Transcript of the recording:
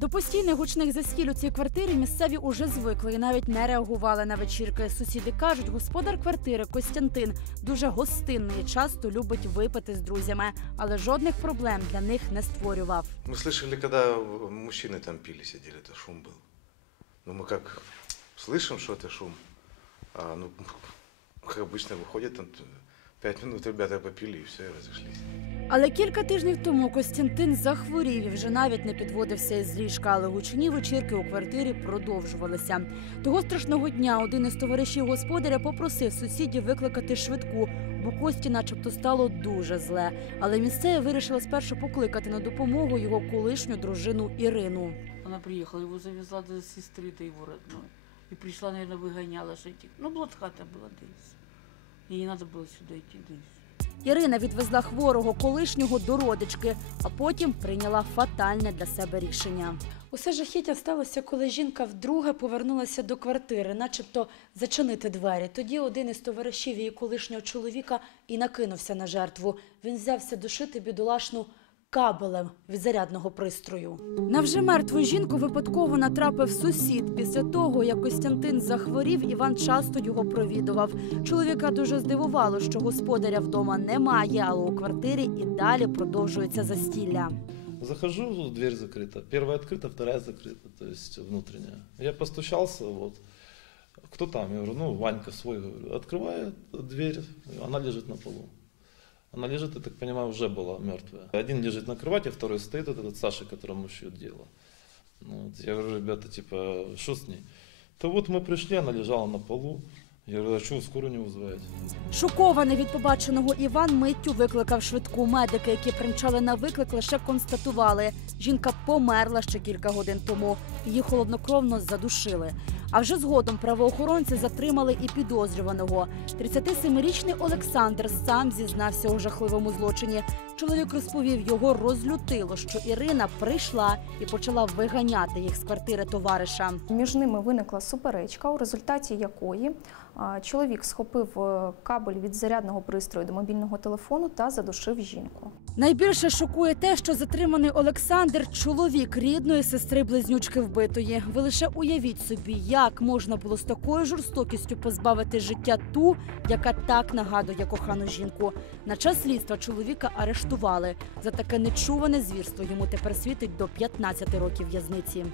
До постійних гучних заскіль у цій квартирі місцеві уже звикли і навіть не реагували на вечірки. Сусіди кажуть, господар квартири Костянтин дуже гостинний і часто любить випити з друзями, але жодних проблем для них не створював. Мы слышали, когда э, мужчины там пили, сидели, это шум был. Ну, мы как слышим, что это шум, а, ну, как обычно выходит, там, т- пять минут ребята попили и все, и разошлись. Але кілька тижнів тому Костянтин захворів і вже навіть не підводився із ліжка, але гучні вечірки у квартирі продовжувалися. Того страшного дня один із товаришів господаря попросив сусідів викликати швидку, бо Кості, начебто, стало дуже зле. Але місцеві вирішили спершу покликати на допомогу його колишню дружину Ірину. Она приехала, его завезла до сестры-то его родной. И пришла, наверное, выгоняла ж этих. Ну, блатхата была, да и всё. Ей не надо было сюда идти, да и всё. Ірина відвезла хворого колишнього до родички, а потім прийняла фатальне для себе рішення. Усе жахіття сталося, коли жінка вдруге повернулася до квартири, начебто зачинити двері. Тоді один із товаришів її колишнього чоловіка і накинувся на жертву. Він взявся душити бідолашну кабелем від зарядного пристрою. На вже мертву жінку випадково натрапив сусід. Після того, як Костянтин захворів, Іван часто його провідував. Чоловіка дуже здивувало, що господаря вдома немає, але у квартирі і далі продовжується застілля. Захожу, дверь закрыта. Первая открыта, вторая закрыта, то есть внутренняя. Я постучался, вот. Кто там? Я говорю, ну, Ванька свой, говорю. Открывает дверь, она лежит на полу. Она лежит, я так понимаю, уже была мертвая. Один лежит на кровати, второй стоит, вот этот Саша, которому шьют дело. Ну, вот я говорю, ребята, типа, что с ней? То вот мы пришли, она лежала на полу. Я говорю, а что вы скорую не вызываете? Шокований від побаченого Іван миттю викликав швидку. Медики, які примчали на виклик, лише констатували, жінка померла ще кілька годин тому. Її холоднокровно задушили. А вже згодом правоохоронці затримали і підозрюваного. 37-річний Олександр сам зізнався у жахливому злочині. Чоловік розповів, його розлютило, що Ірина прийшла і почала виганяти їх з квартири товариша. Між ними виникла суперечка, у результаті якої чоловік схопив е, кабель від зарядного пристрою до мобільного телефону та задушив жінку. Найбільше шокує те, що затриманий Олександр чоловік рідної сестри близнючки вбитої. Ви лише уявіть собі, як можна було з такою жорстокістю позбавити життя ту, яка так нагадує кохану жінку. На час слідства чоловіка арештували за таке нечуване звірство. Йому тепер світить до 15 років в'язниці.